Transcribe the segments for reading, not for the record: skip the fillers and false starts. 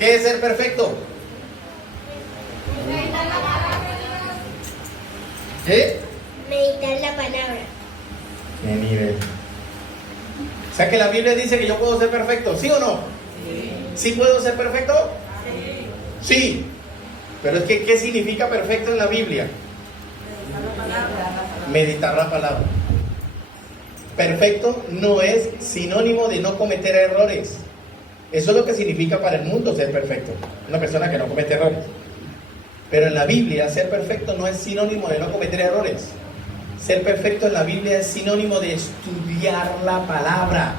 ¿Qué es ser perfecto? ¿Qué? Meditar la palabra. ¿Qué nivel? O sea que la Biblia dice que yo puedo ser perfecto, ¿sí o no? ¿Sí puedo ser perfecto? Sí. Pero es que, ¿qué significa perfecto en la Biblia? Meditar la palabra. Perfecto no es sinónimo de no cometer errores. Eso es lo que significa para el mundo ser perfecto. Una persona que no comete errores. Pero en la Biblia, ser perfecto no es sinónimo de no cometer errores. Ser perfecto en la Biblia es sinónimo de estudiar la palabra,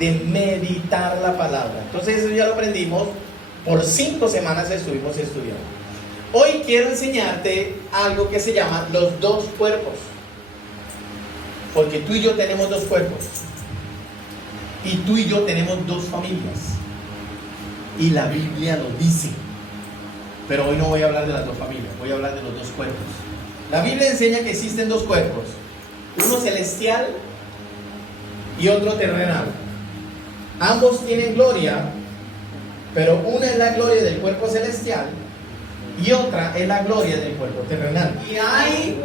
de meditar la palabra. Entonces eso ya lo aprendimos. Por 5 semanas estuvimos estudiando. Hoy quiero enseñarte algo que se llama los dos cuerpos. Porque tú y yo tenemos dos cuerpos. Y tú y yo tenemos dos familias. Y la Biblia lo dice. Pero hoy no voy a hablar de las dos familias, voy a hablar de los dos cuerpos. La Biblia enseña que existen dos cuerpos. Uno celestial y otro terrenal. Ambos tienen gloria, pero una es la gloria del cuerpo celestial y otra es la gloria del cuerpo terrenal. Y hay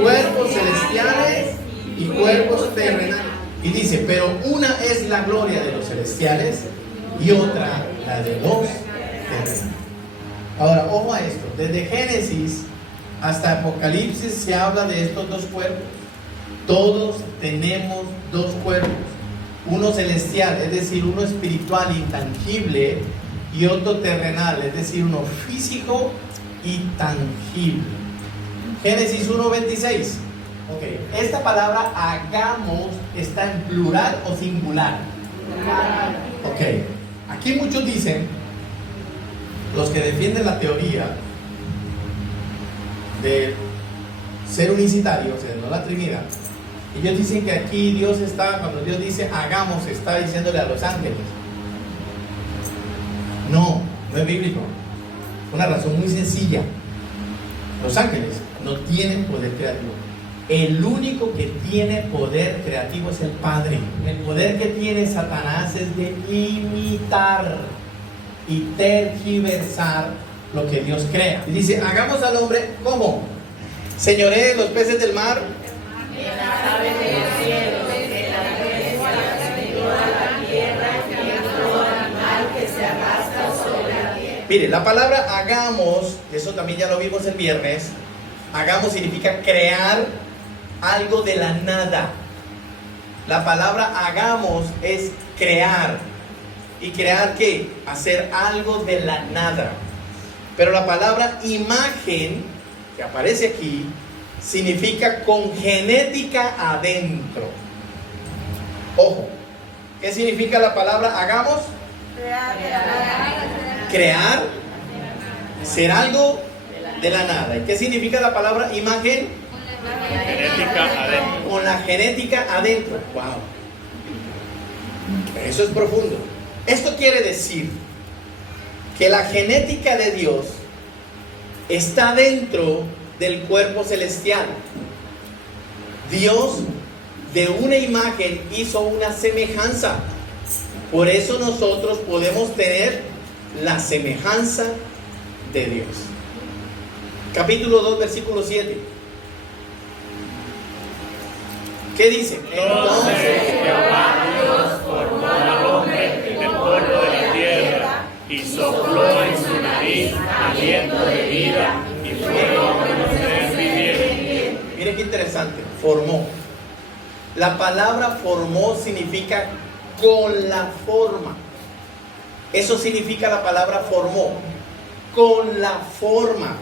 cuerpos celestiales y cuerpos terrenales. Y dice, pero una es la gloria de los celestiales y otra la de los terrenales. Ahora, ojo a esto. Desde Génesis hasta Apocalipsis se habla de estos dos cuerpos. Todos tenemos dos cuerpos. Uno celestial, es decir, uno espiritual, intangible, y otro terrenal, es decir, uno físico y tangible. Génesis 1:26. Ok, esta palabra hagamos está en plural o singular. Ok, aquí muchos dicen, los que defienden la teoría de ser unicitario, o sea, no la Trinidad, ellos dicen que aquí Dios está, cuando Dios dice hagamos, está diciéndole a los ángeles. No, no es bíblico. Una razón muy sencilla. Los ángeles no tienen poder creativo. El único que tiene poder creativo es el Padre. El poder que tiene Satanás es de imitar y tergiversar lo que Dios crea. Y dice, hagamos al hombre, ¿cómo? Señoree los peces del mar, mire, la palabra hagamos, eso también ya lo vimos el viernes. Hagamos significa crear algo de la nada. La palabra hagamos es crear. ¿Y crear qué? Hacer algo de la nada. Pero la palabra imagen, que aparece aquí, significa con genética adentro. Ojo, ¿qué significa la palabra hagamos? Crear, ser algo de la nada. ¿Y qué significa la palabra imagen? Genética adentro. Con la genética adentro. Wow. Eso es profundo. Esto quiere decir que la genética de Dios está dentro del cuerpo celestial. Dios de una imagen hizo una semejanza. Por eso nosotros podemos tener la semejanza de Dios. Capítulo 2, versículo 7. ¿Qué dice? Entonces Jehová Dios formó al hombre del polvo de la tierra y sopló en su nariz aliento de vida y fue hombre viviente. Miren qué interesante. Formó. La palabra formó significa con la forma. Eso significa la palabra formó. Con la forma.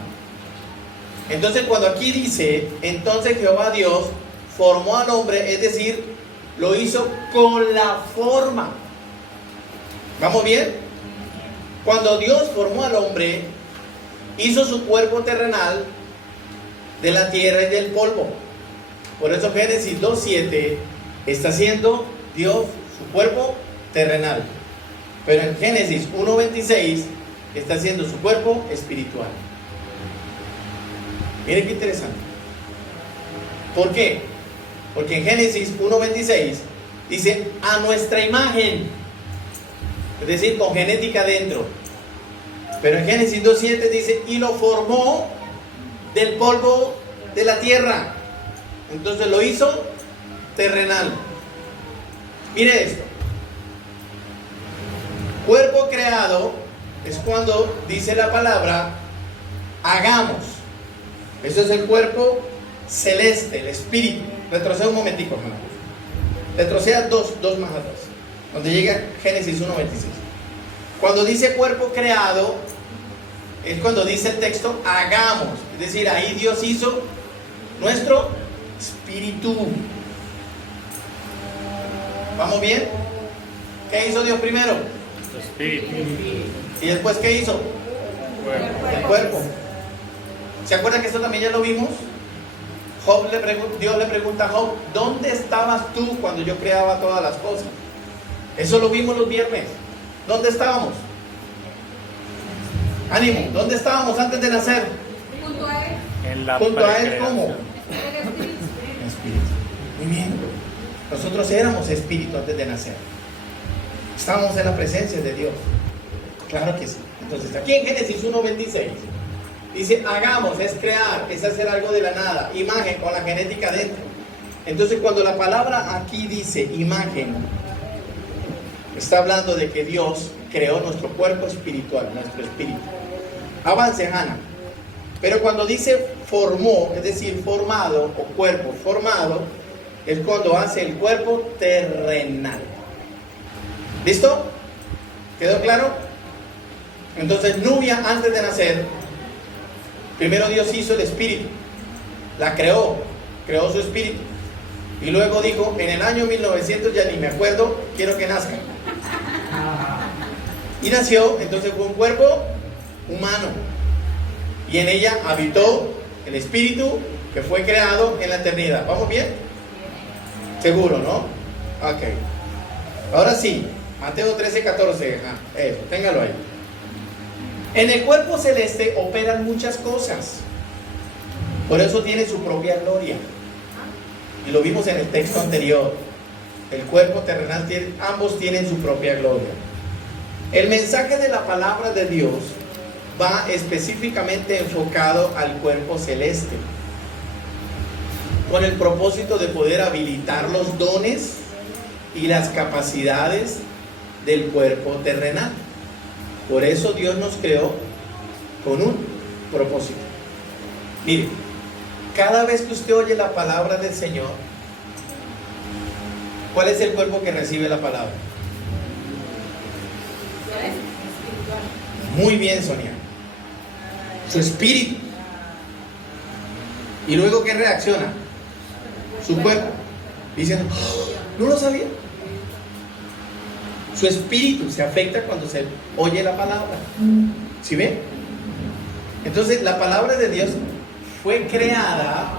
Entonces cuando aquí dice, entonces Jehová Dios formó al hombre, es decir, lo hizo con la forma. ¿Vamos bien? Cuando Dios formó al hombre, hizo su cuerpo terrenal de la tierra y del polvo. Por eso Génesis 2:7 está haciendo Dios su cuerpo terrenal. Pero en Génesis 1:26 está haciendo su cuerpo espiritual. Miren qué interesante. ¿Por qué? Porque en Génesis 1:26 dice a nuestra imagen, es decir, con genética dentro. Pero en Génesis 2:7 dice, y lo formó del polvo de la tierra. Entonces lo hizo terrenal. Mire esto. Cuerpo creado es cuando dice la palabra hagamos. Eso es el cuerpo celeste, el espíritu. Retroceda un momentico, hermano. Retroceda dos más atrás, donde llega Génesis 1:26. Cuando dice cuerpo creado, es cuando dice el texto hagamos. Es decir, ahí Dios hizo nuestro espíritu. ¿Vamos bien? ¿Qué hizo Dios primero? Tu espíritu. ¿Y después qué hizo? El cuerpo. ¿Se acuerdan que eso también ya lo vimos? Dios le pregunta a Job, ¿dónde estabas tú cuando yo creaba todas las cosas? Eso lo vimos los viernes. ¿Dónde estábamos? Ánimo, ¿dónde estábamos antes de nacer? Junto a él. En la Junto a Él, precreación. ¿cómo? Espíritu. Muy bien. Nosotros éramos espíritu antes de nacer. Estábamos en la presencia de Dios. Claro que sí. Entonces, aquí en Génesis 1:26 dice, hagamos, es crear, es hacer algo de la nada, imagen con la genética dentro. Entonces, cuando la palabra aquí dice imagen, está hablando de que Dios creó nuestro cuerpo espiritual, nuestro espíritu. Avance, Hannah. Pero cuando dice formó, es decir, formado o cuerpo formado, es cuando hace el cuerpo terrenal. ¿Listo? ¿Quedó claro? Entonces, Nubia, antes de nacer, primero Dios hizo el espíritu, la creó su espíritu. Y luego dijo, en el año 1900, ya ni me acuerdo, quiero que nazca. Y nació, entonces fue un cuerpo humano. Y en ella habitó el espíritu que fue creado en la eternidad. ¿Vamos bien? Seguro, ¿no? Ok. Ahora sí, Mateo 13:14. Eso, téngalo ahí. En el cuerpo celeste operan muchas cosas. Por eso tiene su propia gloria. Y lo vimos en el texto anterior. El cuerpo terrenal, ambos tienen su propia gloria. El mensaje de la palabra de Dios va específicamente enfocado al cuerpo celeste, con el propósito de poder habilitar los dones y las capacidades del cuerpo terrenal. Por eso Dios nos creó con un propósito. Mire, cada vez que usted oye la palabra del Señor, ¿cuál es el cuerpo que recibe la palabra? Muy bien, Sonia. Su espíritu. Y luego, ¿qué reacciona? Su cuerpo. Diciendo, no lo sabía. Su espíritu se afecta cuando se oye la palabra. ¿Sí ven? Entonces, la palabra de Dios fue creada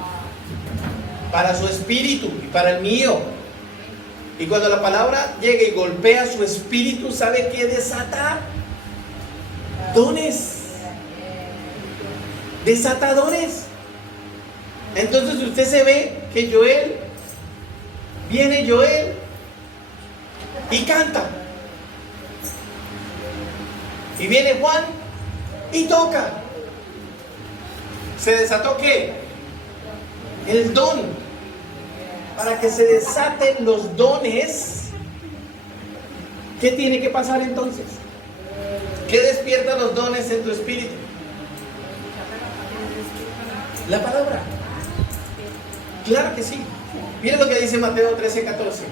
para su espíritu y para el mío. Y cuando la palabra llega y golpea su espíritu, ¿sabe qué desata? Dones. Desata dones. Entonces usted se ve que viene Joel y canta. Y viene Juan y toca. ¿Se desató qué? El don. Para que se desaten los dones, ¿qué tiene que pasar entonces? ¿Qué despierta los dones en tu espíritu? La palabra. Claro que sí. Miren lo que dice Mateo 13:14.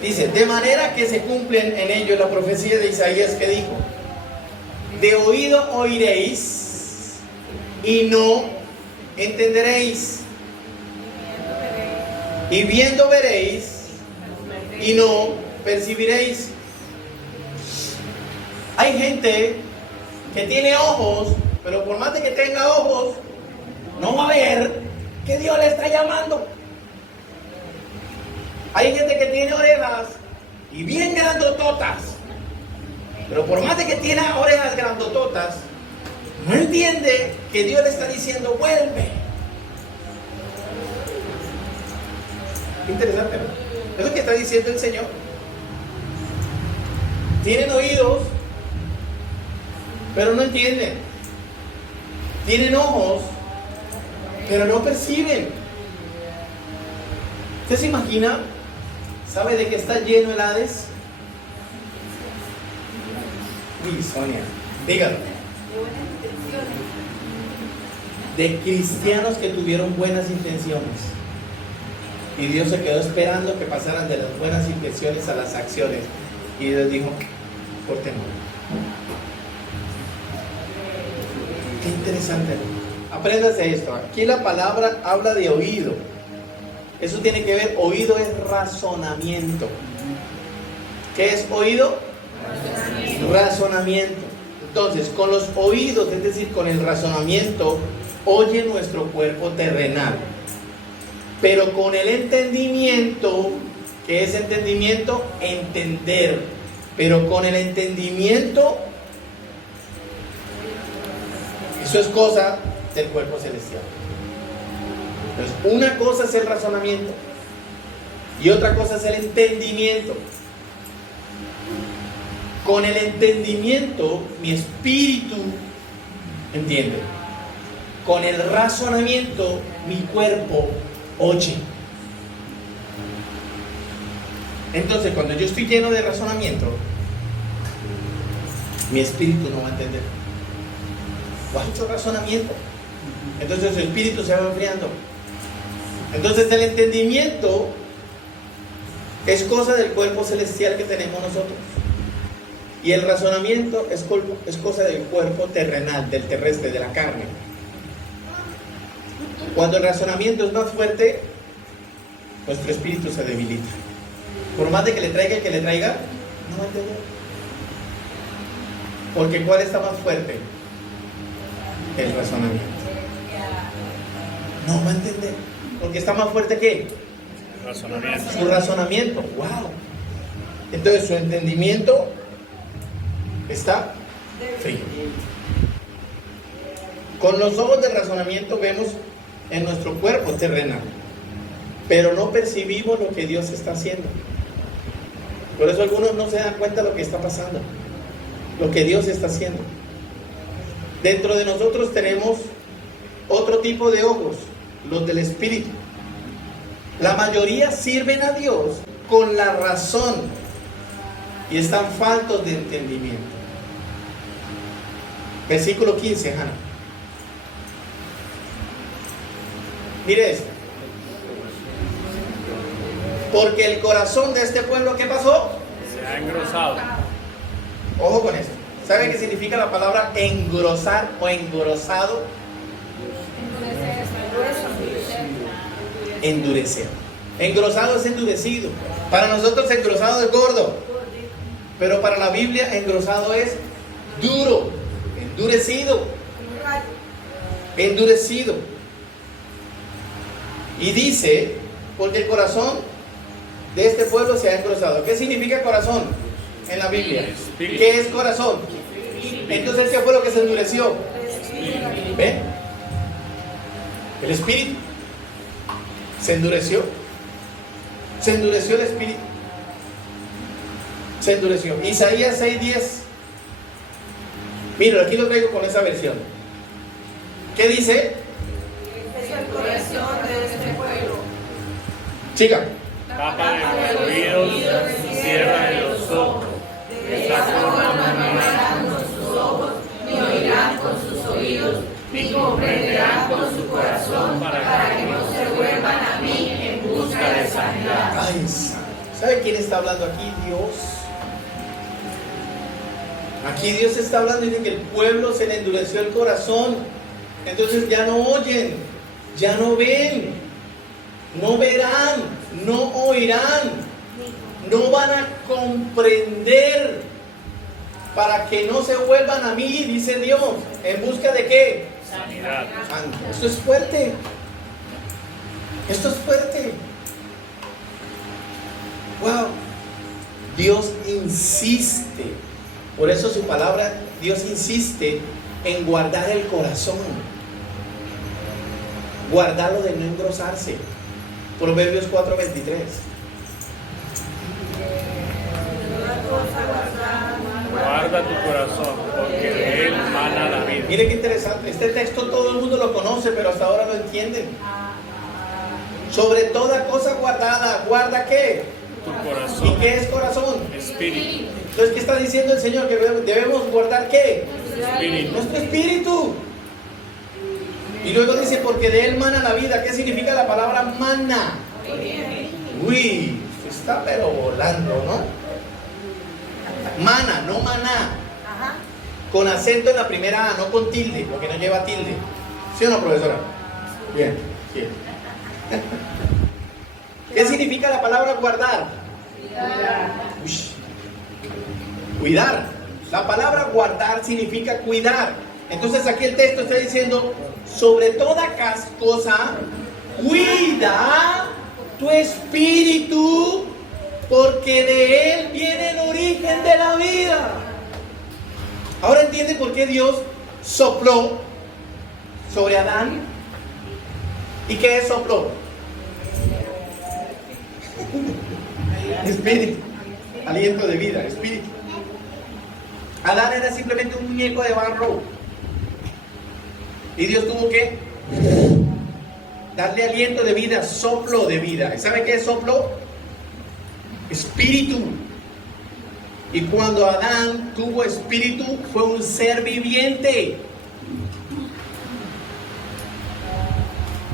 Dice, de manera que se cumplen en ello la profecía de Isaías que dijo, de oído oiréis y no entenderéis, y viendo veréis y no percibiréis. Hay gente que tiene ojos, pero por más de que tenga ojos, no va a ver que Dios le está llamando. Hay gente que tiene orejas y bien grandototas, pero por más de que tiene orejas grandototas, no entiende que Dios le está diciendo, vuelve. Interesante, ¿no? Es lo que está diciendo el Señor. Tienen oídos, pero no entienden. Tienen ojos, pero no perciben. ¿Usted se imagina? ¿Sabe de qué está lleno el Hades? Uy, Sonia, dígalo. De cristianos que tuvieron buenas intenciones. Y Dios se quedó esperando que pasaran de las buenas intenciones a las acciones. Y Dios dijo, cortemos. Qué interesante. Apréndase esto. Aquí la palabra habla de oído. Eso tiene que ver, oído es razonamiento. ¿Qué es oído? Razonamiento. Entonces, con los oídos, es decir, con el razonamiento, oye nuestro cuerpo terrenal. Pero con el entendimiento, ¿qué es entendimiento? Entender. Pero con el entendimiento, eso es cosa del cuerpo celestial. Entonces, una cosa es el razonamiento y otra cosa es el entendimiento. Con el entendimiento, mi espíritu entiende. Con el razonamiento, mi cuerpo oye. Entonces, cuando yo estoy lleno de razonamiento, mi espíritu no va a entender. Mucho razonamiento. Entonces el espíritu se va enfriando. Entonces el entendimiento es cosa del cuerpo celestial que tenemos nosotros. Y el razonamiento es cosa del cuerpo terrenal, del terrestre, de la carne. Cuando el razonamiento es más fuerte, nuestro espíritu se debilita. Por más de que le traiga el que le traiga, no va a entender. Porque ¿cuál está más fuerte? El razonamiento. No va a entender. Porque está más fuerte que Razonamiento. su razonamiento. Wow. Entonces su entendimiento está frío. Con los ojos del razonamiento vemos en nuestro cuerpo terrenal, pero no percibimos lo que Dios está haciendo. Por eso algunos no se dan cuenta de lo que está pasando, lo que Dios está haciendo. Dentro de nosotros tenemos otro tipo de ojos, los del Espíritu. La mayoría sirven a Dios con la razón y están faltos de entendimiento. Versículo 15, Hannah. Mire esto. Porque el corazón de este pueblo, ¿qué pasó? Se ha engrosado. Ojo con esto. ¿Sabe qué significa la palabra engrosar o engrosado? Endurecer. Engrosado es endurecido. Para nosotros engrosado es gordo. Pero para la Biblia engrosado es duro, endurecido. Endurecido. Y dice, porque el corazón de este pueblo se ha engrosado. ¿Qué significa corazón en la Biblia? Espíritu. ¿Qué es corazón? Entonces, ¿qué fue lo que se endureció? ¿Ven? El espíritu se endureció. Se endureció el espíritu. Se endureció. Isaías 6:10. Mira, aquí lo traigo con esa versión. ¿Qué dice? Es el corazón de este pueblo. Chica. Tapa de los oídos, cierra de los ojos. De esta forma no mirarán con sus ojos, ni oirán con sus oídos, ni comprenderán con su corazón, para que no se vuelvan a mí en busca de sanidad. Ay, ¿sabe quién está hablando aquí? Dios. Aquí Dios está hablando y dice que el pueblo se le endureció el corazón. Entonces ya no oyen, ya no ven, no verán, no oirán, no van a comprender, para que no se vuelvan a mí, dice Dios. ¿En busca de qué? Sanidad. Esto es fuerte. Esto es fuerte. Wow. Dios insiste. Por eso su palabra, Dios insiste en guardar el corazón. Guardarlo de no engrosarse. Proverbios 4:23. Guarda tu corazón, porque de él Mire qué interesante. Este texto todo el mundo lo conoce, pero hasta ahora no entienden. Sobre toda cosa guardada, ¿guarda qué? Tu ¿Y corazón, qué es corazón? espíritu, Entonces, ¿qué está diciendo el Señor? Que debemos guardar ¿qué? espíritu. Nuestro espíritu. Y luego dice, porque de él mana la vida. ¿Qué significa la palabra mana? Uy, está pero volando, ¿no? Mana, no maná. Con acento en la primera A, no con tilde, porque no lleva tilde. ¿Sí o no, profesora? Bien, bien. ¿Qué significa la palabra guardar? Uy. Cuidar. La palabra guardar significa cuidar. Entonces aquí el texto está diciendo, sobre toda cosa, cuida tu espíritu, porque de él viene el origen de la vida. Ahora entiende por qué Dios sopló sobre Adán. ¿Y qué es sopló? Espíritu, aliento de vida, espíritu. Adán era simplemente un muñeco de barro. Y Dios tuvo que darle aliento de vida, soplo de vida. ¿Sabe qué es soplo? Espíritu. Y cuando Adán tuvo espíritu, fue un ser viviente.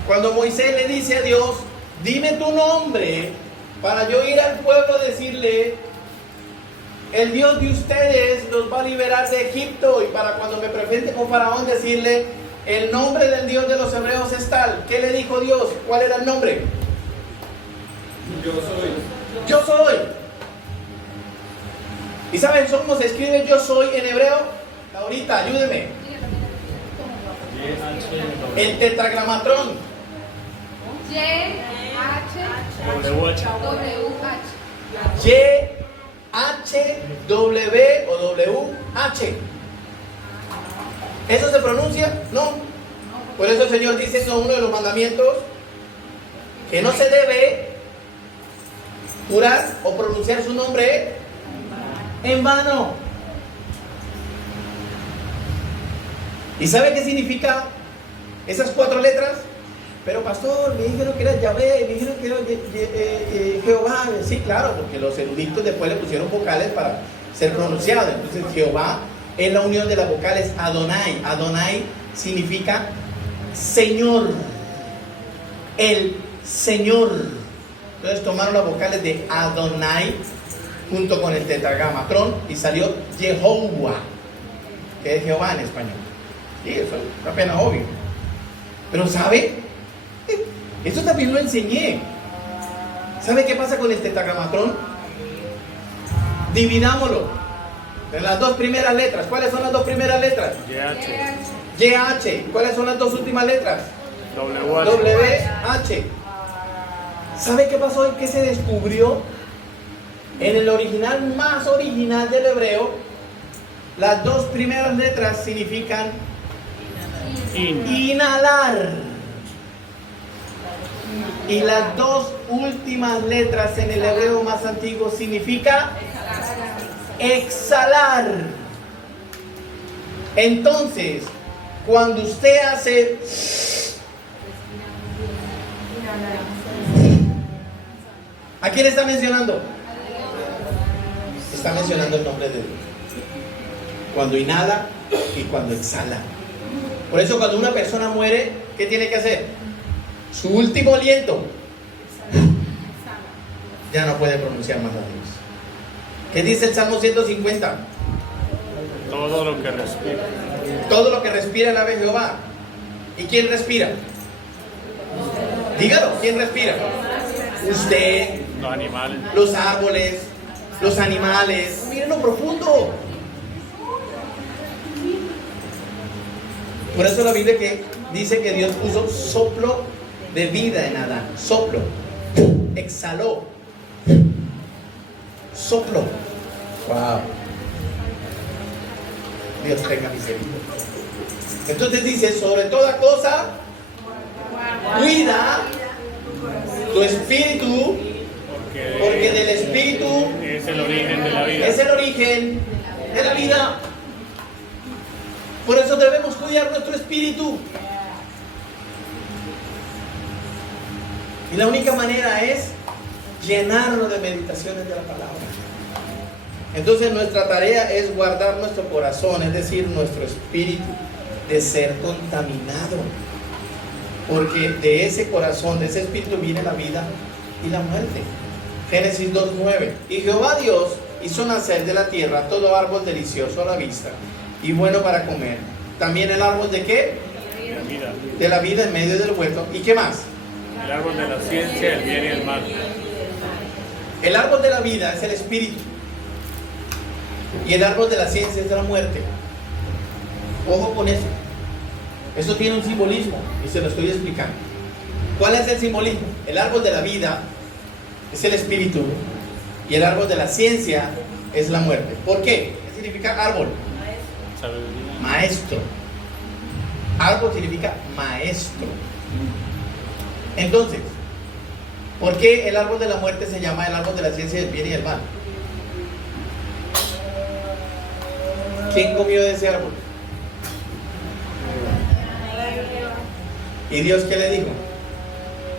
Cuando Moisés le dice a Dios, dime tu nombre, para yo ir al pueblo a decirle, el Dios de ustedes los va a liberar de Egipto, y para cuando me presente con Faraón decirle, el nombre del Dios de los hebreos es tal. ¿Qué le dijo Dios? ¿Cuál era el nombre? Yo soy. Yo soy. ¿Y saben cómo se escribe yo soy en hebreo? Ahorita, ayúdeme. El tetragramatrón. Y-H-W o W-H. ¿Eso se pronuncia? No. Por eso el Señor dice en uno de los mandamientos que no se debe jurar o pronunciar su nombre en vano. ¿Y sabe qué significa esas 4 letras? Pero pastor, me dijeron que era Yahvé, me dijeron que era Jehová. Sí, claro, porque los eruditos después le pusieron vocales para ser pronunciado. Entonces Jehová es la unión de las vocales Adonai. Adonai significa Señor, el Señor. Entonces tomaron las vocales de Adonai junto con el tetragramatrón y salió Jehová, que es Jehová en español. Sí, eso es apenas obvio. Pero ¿sabe? Esto también lo enseñé. ¿Sabe qué pasa con el tetragramatrón? Dividámoslo en las 2 primeras letras. ¿Cuáles son las 2 primeras letras? YH. ¿Cuáles son las 2 últimas letras? WH. ¿Sabe qué pasó? ¿Qué se descubrió? En el original más original del hebreo, las 2 primeras letras significan inhalar. Y las 2 últimas letras en el hebreo más antiguo significa exhalar. Entonces, cuando usted hace, ¿a quién está mencionando? Está mencionando el nombre de Dios. Cuando inhala y cuando exhala. Por eso cuando una persona muere, ¿qué tiene que hacer? Su último aliento. Ya no puede pronunciar más a Dios. ¿Qué dice el Salmo 150? Todo lo que respira. Todo lo que respira alabe a Jehová. ¿Y quién respira? Dígalo, ¿quién respira? Usted, Los animales. los árboles, los animales. Miren lo profundo. Por eso la Biblia que dice que Dios puso soplo de vida en Adán. Soplo. Exhaló. Soplo. Wow. Dios tenga misericordia. Entonces dice, sobre toda cosa, cuida tu espíritu, porque del espíritu Es el origen de la vida. es el origen de la vida. Por eso debemos cuidar nuestro espíritu. Y la única manera es llenarlo de meditaciones de la palabra. Entonces nuestra tarea es guardar nuestro corazón, es decir, nuestro espíritu, de ser contaminado. Porque de ese corazón, de ese espíritu viene la vida y la muerte. Génesis 2:9. Y Jehová Dios hizo nacer de la tierra todo árbol delicioso a la vista y bueno para comer. También el árbol de ¿qué? De la vida en medio del huerto. ¿Y qué más? El árbol de la ciencia, el bien y el mal. El árbol de la vida es el espíritu. Y el árbol de la ciencia es de la muerte. Ojo con eso. Eso tiene un simbolismo y se lo estoy explicando. ¿Cuál es el simbolismo? El árbol de la vida es el espíritu y el árbol de la ciencia es la muerte. ¿Por qué? ¿Qué significa árbol? Maestro. Árbol significa maestro. Entonces, ¿por qué el árbol de la muerte se llama el árbol de la ciencia del bien y del mal? ¿Quién comió de ese árbol? ¿Y Dios qué le dijo?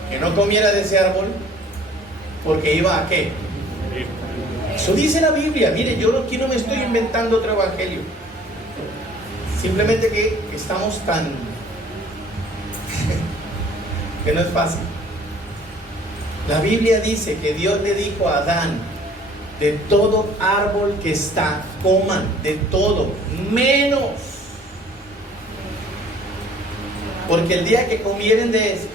Que no comiera de ese árbol porque iba a ¿qué? Eso dice la Biblia. Mire, yo aquí no me estoy inventando otro evangelio. Simplemente que estamos tan que no es fácil. La Biblia dice que Dios le dijo a Adán: de todo árbol que está, coman, de todo, menos. Porque el día que comieren de eso,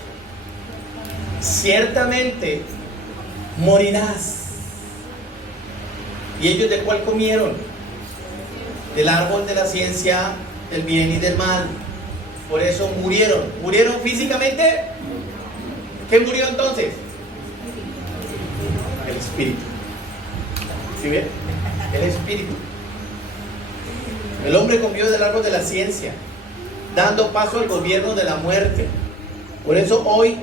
ciertamente morirás. ¿Y ellos de cuál comieron? Del árbol de la ciencia del bien y del mal. Por eso murieron. ¿Murieron físicamente? ¿Qué murió entonces? El espíritu. ¿Sí ven? El espíritu. El hombre comió del árbol de la ciencia, dando paso al gobierno de la muerte. Por eso hoy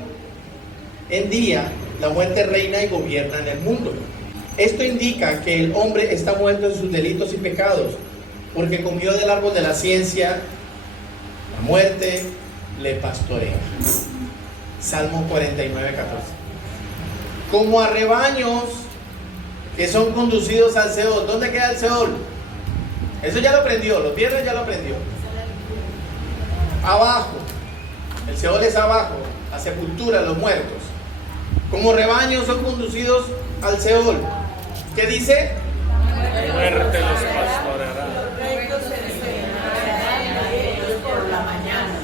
en día la muerte reina y gobierna en el mundo. Esto indica que el hombre está muerto en sus delitos y pecados, porque comió del árbol de la ciencia. La muerte le pastorea. Salmo 49:14. Como a rebaños que son conducidos al Seol. ¿Dónde queda el Seol? Eso ya lo aprendió, los viernes ya lo aprendió. Abajo. El Seol es abajo, la sepultura, los muertos. Como rebaños son conducidos al Seol. ¿Qué dice? La muerte los pastoreará. Los rectos se despertarán de ellos por la mañana.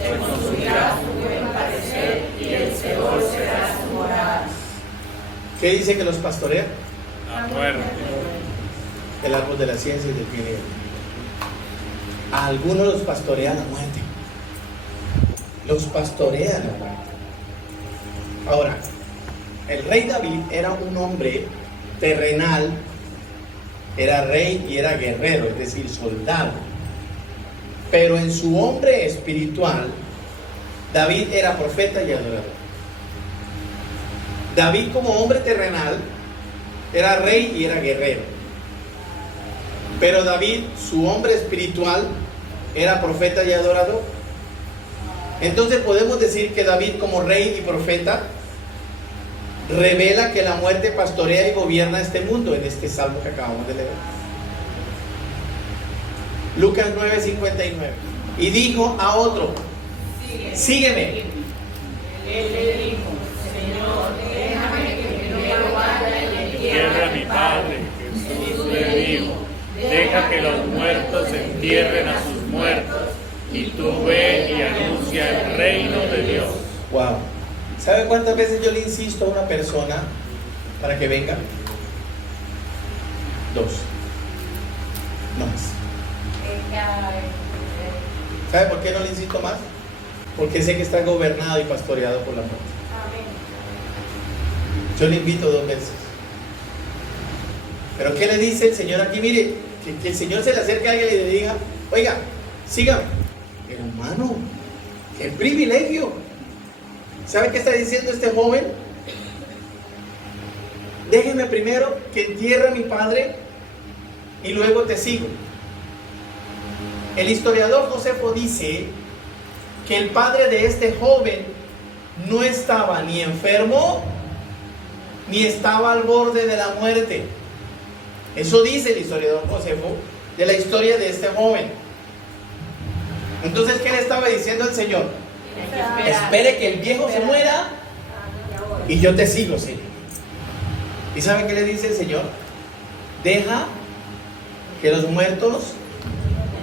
Se consumirá su buen parecer y el Seol será su morada. ¿Qué dice que los pastorea? La muerte. El árbol de la ciencia y del bien y del mal. A algunos los pastorea la muerte. Los pastorea la muerte. Ahora, el rey David era un hombre terrenal, era rey y era guerrero, es decir, soldado. Pero en su hombre espiritual, David era profeta y adorador. David como hombre terrenal era rey y era guerrero. Pero David, su hombre espiritual, era profeta y adorador. Entonces podemos decir que David como rey y profeta revela que la muerte pastorea y gobierna este mundo en este salmo que acabamos de leer. Lucas 9:59. Y dijo a otro: sígueme. Él le dijo: Señor, déjame que primero vaya y Entierre a mi padre. Jesús le dijo: deja que los muertos entierren a sus muertos, y tú ve y anuncia el reino de Dios. Wow. ¿Sabe cuántas veces yo le insisto a una persona para que venga? 2. No más. ¿Sabe por qué no le insisto más? Porque sé que está gobernado y pastoreado por la muerte. Yo le invito 2 veces. Pero ¿qué le dice el Señor aquí? Mire, que el Señor se le acerque a alguien y le diga: oiga, sígame. Hermano, qué privilegio. ¿Sabe qué está diciendo este joven? Déjeme primero que entierre a mi padre y luego te sigo. El historiador Josefo dice que el padre de este joven no estaba ni enfermo ni estaba al borde de la muerte. Eso dice el historiador Josefo de la historia de este joven. Entonces, ¿qué le estaba diciendo el Señor? Espere que el viejo se muera y yo te sigo, Señor. ¿Y saben qué le dice el Señor? Deja que los muertos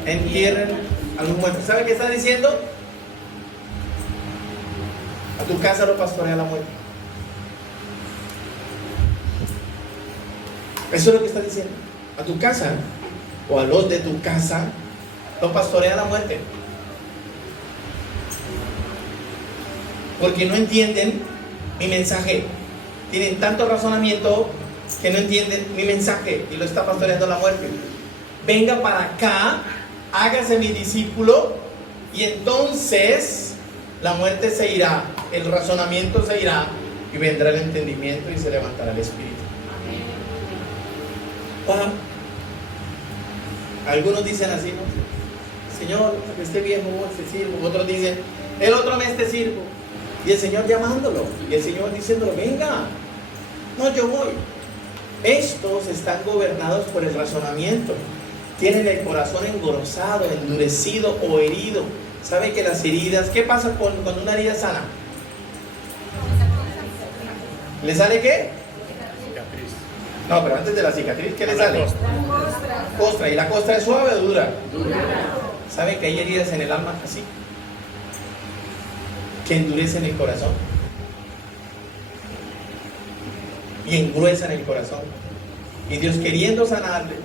entierren a los muertos. ¿Saben qué está diciendo? A tu casa lo pastorea la muerte. Eso es lo que está diciendo. A tu casa o a los de tu casa lo pastorea la muerte. Porque no entienden mi mensaje. Tienen tanto razonamiento que no entienden mi mensaje y lo está pastoreando la muerte. Venga para acá, hágase mi discípulo y entonces la muerte se irá, el razonamiento se irá y vendrá el entendimiento y se levantará el espíritu. Wow. Algunos dicen así, ¿no? Señor, este viejo te sirvo. Otros dicen, el otro mes te sirvo. Y el Señor llamándolo, y el Señor diciéndolo, venga, no, yo voy. Estos están gobernados por el razonamiento. Tienen el corazón engrosado, endurecido o herido. ¿Sabe que las heridas, qué pasa con una herida sana? ¿Le sale qué? Cicatriz. No, pero antes de la cicatriz, ¿qué le La sale? costra. Costra. ¿Y la costra es suave o dura? ¿Sabe que hay heridas en el alma así? Que endurecen el corazón y engruesan el corazón. Y Dios queriendo sanarle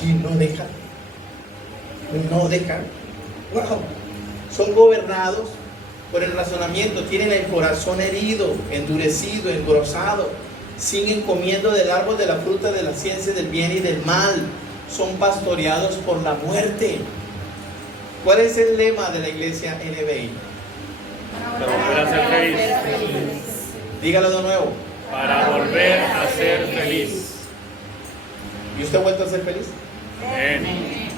y no deja. Wow. Son gobernados por el razonamiento, tienen el corazón herido, endurecido, engrosado, siguen comiendo del árbol de la fruta de la ciencia del bien y del mal, son pastoreados por la muerte. ¿Cuál es el lema de la iglesia NBI? Para volver a ser feliz. Dígalo de nuevo. Para volver a ser feliz. ¿Y usted ha vuelto a ser feliz? Amén.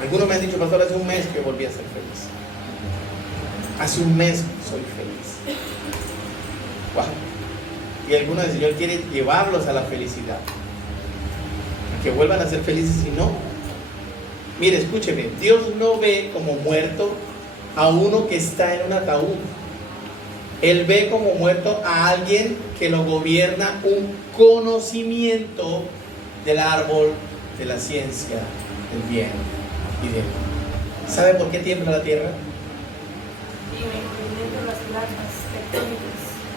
Algunos me han dicho, pastor, hace un mes que volví a ser feliz. Hace un mes soy feliz. Wow. Y algunos el Señor quiere llevarlos a la felicidad. A que vuelvan a ser felices y no. Mire, escúcheme, Dios no ve como muerto a uno que está en un ataúd. Él ve como muerto a alguien que lo gobierna un conocimiento del árbol de la ciencia, del bien y del mal. ¿Sabe por qué tiembla la tierra?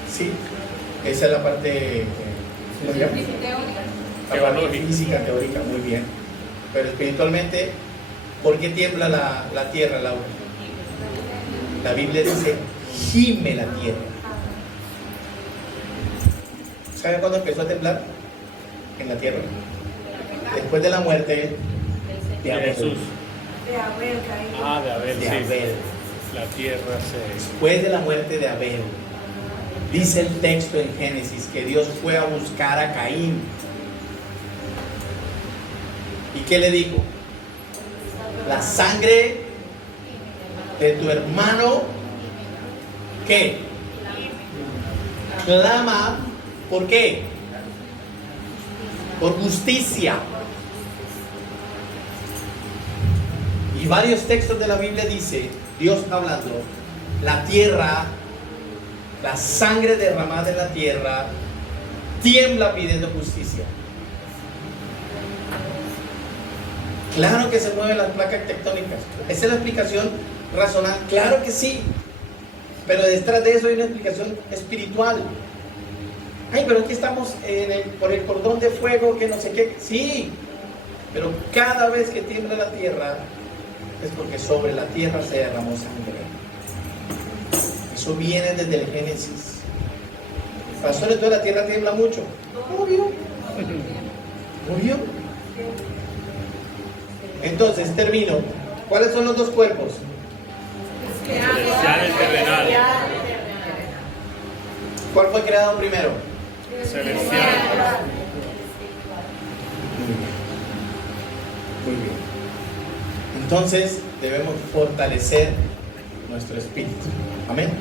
Sí, esa es la parte, ¿cómo se llama? La parte física, teórica, muy bien. Pero espiritualmente, ¿por qué tiembla la tierra, Laura? La Biblia dice, gime la tierra. ¿Sabe cuándo empezó a temblar? En la tierra. Después de la muerte de Abel. Jesús. De Abel, Caín. Ah, de Abel, De sí. Abel. La tierra se... Después de la muerte de Abel, dice el texto en Génesis que Dios fue a buscar a Caín. ¿Y qué le dijo? La sangre de tu hermano, ¿qué? Clama, ¿por qué? Por justicia. Y varios textos de la Biblia dice, Dios hablando, la tierra, la sangre derramada en la tierra, tiembla pidiendo justicia. Claro que se mueven las placas tectónicas. Esa es la explicación racional. Claro que sí. Pero detrás de eso hay una explicación espiritual. Ay, pero aquí estamos por el cordón de fuego, que no sé qué. Sí, pero cada vez que tiembla la tierra es porque sobre la tierra se derramó sangre. Eso viene desde el Génesis. Pastor, entonces la tierra tiembla mucho. Obvio. Entonces, termino. ¿Cuáles son los dos cuerpos? Celestial y terrenal. ¿Cuál fue creado primero? Celestial. Muy bien. Entonces debemos fortalecer nuestro espíritu. Amén.